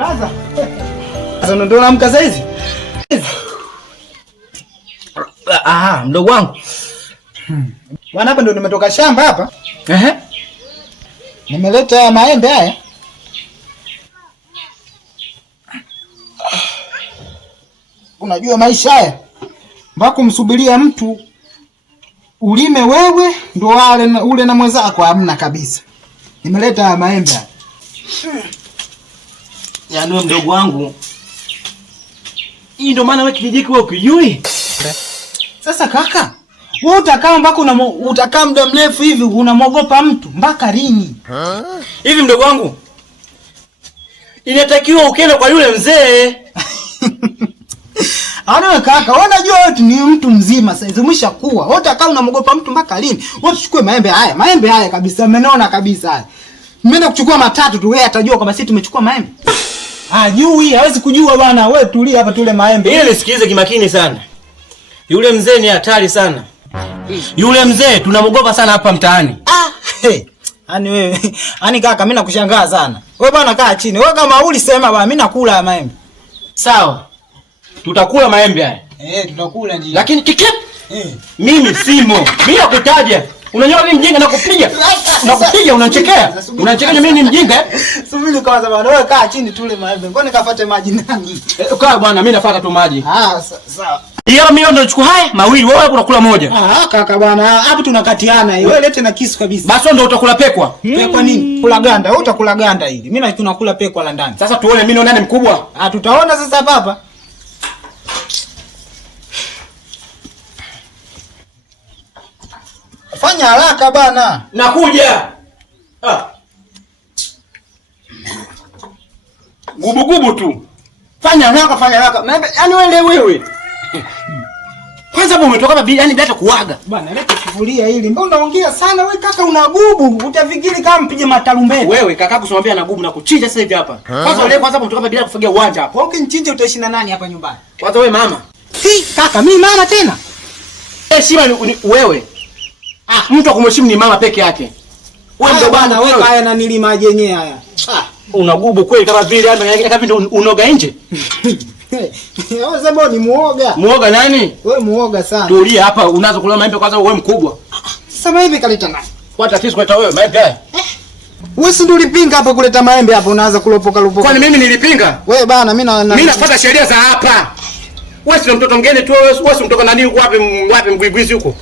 Brother. Sasa ndo unaamka saa hizi? Aha, mdogo wangu. Bwana hapa ndo nimetoka shamba hapa. Ehe. Nimeleta maembe haya. Unajua maisha haya mpaka kumsubiria mtu ulime wewe ndo wale ule na mwenzako hamna kabisa. Nimeleta maembe haya. Yaani wewe mdogo wangu. Hii ndo maana wewe kijiji wewe ukijui. Sasa kaka, wewe utakaa mpaka utakaa muda mrefu hivi unamwogopa mtu mpaka lini? Hivi mdogo wangu. Inatakiwa ukenda kwa yule mzee. Ana kaka, wewe unajua wewe ni mtu mzima sasa, umeshakuwa. Wewe utakaa unamwogopa mtu mpaka lini? Wewe tuchukue maembe haya kabisa, umeona kabisa haya. Nimeenda kuchukua matatu tu, wewe atajua kwamba sisi tumechukua maembe. Hajui, hawezi kujua bwana. Wewe tulia hapa tule maembe. Ile nisikilize kimakini sana. Yule mzee ni hatari sana. Yule mzee tunamwogopa sana hapa mtaani. Yaani wewe, yaani kaka mimi nakushangaa sana. Wewe bwana kaa chini. Wewe kama ulisema bwana mimi nakula maembe. Sawa. Tutakula maembe haya. Tutakula ndio. Lakini kikep. Mimi simo. Mimi nakutaja. Unajua mimi mjinga nakupiga. Nakupiga unachekea. Unachekea mimi ni mjinga. Subiri kwanza bwana. Wewe kaa chini tule maembe. Ngoja nikafuate maji nani? Kaa bwana mimi nafuata tu maji. Sawa. Hiyo mimi ndo nachukua haya mawili, wewe unakula moja. Kaka bwana, hapo tunakatiana hiyo. Wewe lete na kisu kabisa. Basi ndo utakula pekwa. Pekwa nini? Kula ganda. Wewe utakula ganda hili. Mimi nakula pekwa la ndani. Sasa tuone mimi nani mkubwa. Tutaona sasa hapa. Fanya haraka bana. Nakuja. Gubu tu. Fanya haraka. Yaani wewe. Kwanza hapo umetoka hapa yani data kuaga. Bwana leta sufuria hili. Mbona unaongea sana wewe kaka unagubu? Utafikiri kama mpige matarumbeta. Wewe kaka kusomwambia na gubu na kuchinja sasa hivi hapa. Kwanza leo kwanza hapo umetoka hapa bila kufagia uwanja hapo. Okay nichinje utaishi na nani hapa nyumbani? Kwanza wewe mama. Kaka mimi mama tena. Heshima wewe. Mtu akumheshimu ni mama peke yake. Wewe ndo bwana wewe haya na nilima yenyewe haya. Unagubu kweli kama vile kama vile unoga nje. Wewe sema ni muoga. Muoga nani? Wewe muoga sana. Tulia hapa unaanza kula maembe kwanza wewe mkubwa. Sasa maembe kaleta nani? Kwa tatizo kuleta wewe maembe. Wewe si ndio ulipinga hapa kuleta maembe hapa unaanza kulopoka. Kwani mimi nilipinga? Wewe bana mimi nafuata sheria za hapa. Wewe si mtoto mgeni tu wewe si mtoka nani wapi mgwigwizi huko?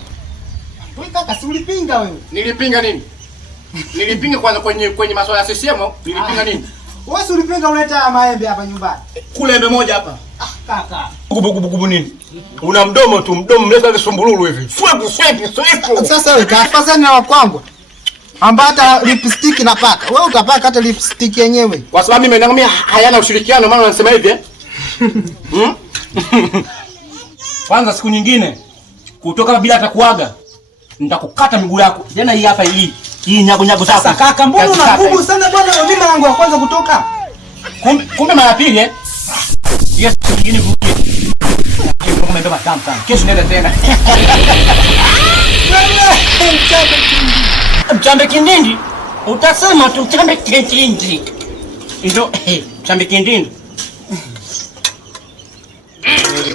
Wewe kaka si ulipinga wewe? Nilipinga nini? Nilipinga kwanza kwenye masuala ya CCM, nilipinga nini? Wewe si ulipinga uleta maembe hapa nyumbani? Kula embe moja hapa. Kaka. Gubu nini? Una mdomo tu, mdomo mrefu kama sumbululu hivi. Fwebu. Sasa wewe kafazani na kwangu. Ambata lipstick napaka. Wewe utapaka hata lipstick yenyewe. Kwa sababu mimi nakwambia hayana ushirikiano maana unasema hivi Kwanza siku nyingine kutoka bila hata kuaga nitakukata miguu yako. Tena hii hapa hii nyago sasa. Sasa kaka mbona unagubu sana bwana mimi yangu ya kwanza kutoka? Kumbe mara pili Yes, nyingine kuja. Kama ndio matamu sana. Kesho nenda tena. Mchambe kindindi. Utasema tu mchambe kindindi. Ndio mchambe kindindi.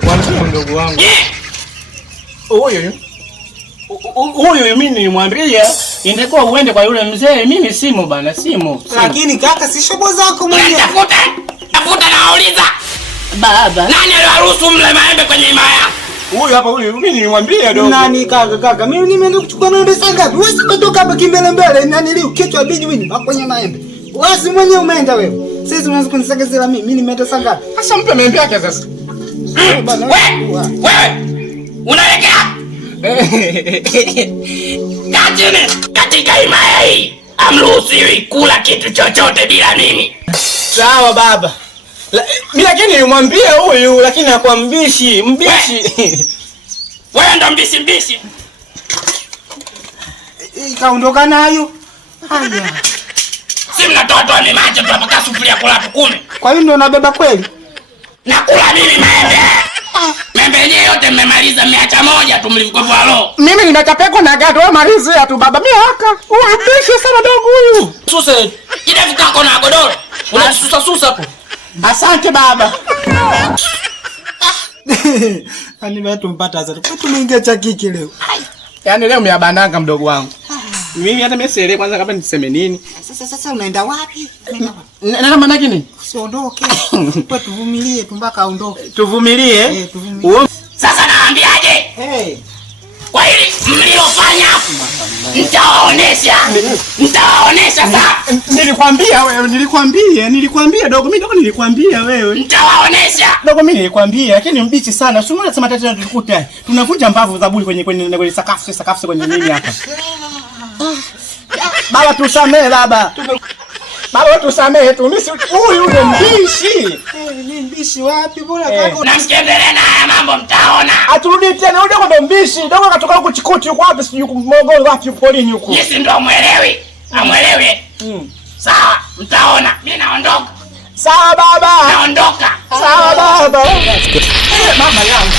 Kwanza ndugu wangu. Huyo mimi nilimwambia ingekuwa uende kwa yule mzee mimi simo bana simo. Lakini kaka si shobo zako mwenyewe. Tafuta nauliza. Baba. Nani aliruhusu mle maembe kwenye himaya? Huyu mimi nilimwambia dogo. Nani kaka? Mimi nimeenda kuchukua maembe saa ngapi? Wewe umetoka hapa kimbele nani leo kichwa biji mimi kwenye maembe. Wewe mwenyewe umeenda wewe. Sasa unaanza kunisagazela mimi nimeenda saa ngapi? Sasa mpe maembe yake sasa. Wewe. Unaelekea? Katika himaya hii amruhusiwi kula kitu chochote bila mimi. Sawa baba. Mimi lakini nilimwambia huyu lakini hakuwa mbishi. Wewe ndo mbishi. Kaondoka nayo. Haya. Si mnatoa ni macho tunapaka sufuria kula tukume. Kwa hiyo ndo unabeba kweli? Nakula mimi maembe. Maembe yenyewe yote mmemaliza 100 tu mlivyokuwa roho. Mimi ninatapekwa na gato wewe malizia tu baba. Mimi haka. Mbishi sana dogo huyu. Suse, kidevu kako na godoro. Unasusa hapo. Asante baba. Ani wewe tumpata sasa. Kwa tumeingia cha kiki leo. Yaani leo umeabananga mdogo wangu. Mimi hata mesielewi kwanza kama niseme nini. Sasa unaenda wapi? Na maana yake nini? Usiondoke. Kwa tuvumilie mpaka aondoke. Tuvumilie? Tuvumilie. Sasa naambiaje? Kwa hili mliofanya nitawaonesha sasa. Nilikwambia dogo, mimi dogo nilikwambia wewe. Nitawaonesha. Dogo mimi nilikwambia, lakini mbichi sana. Si unaona sema tatizo tulikuta. Tunavunja mbavu za buli kwenye sakafu kwenye nini hapa. Baba tusamee baba. Baba tusamee tu. Mimi huyu ni mbishi. Ni mbishi wapi bora kaka? Na msiendelee na haya mambo mtaona. Aturudi tena huyo dogo ndo mbishi. Dogo katoka huko Chikuti huko wapi sijui Morogoro wapi polini huko. Yesi ndo muelewi. Amuelewi. Sawa, mtaona. Mimi naondoka. Sawa baba. Naondoka. Sawa baba. Mama yangu.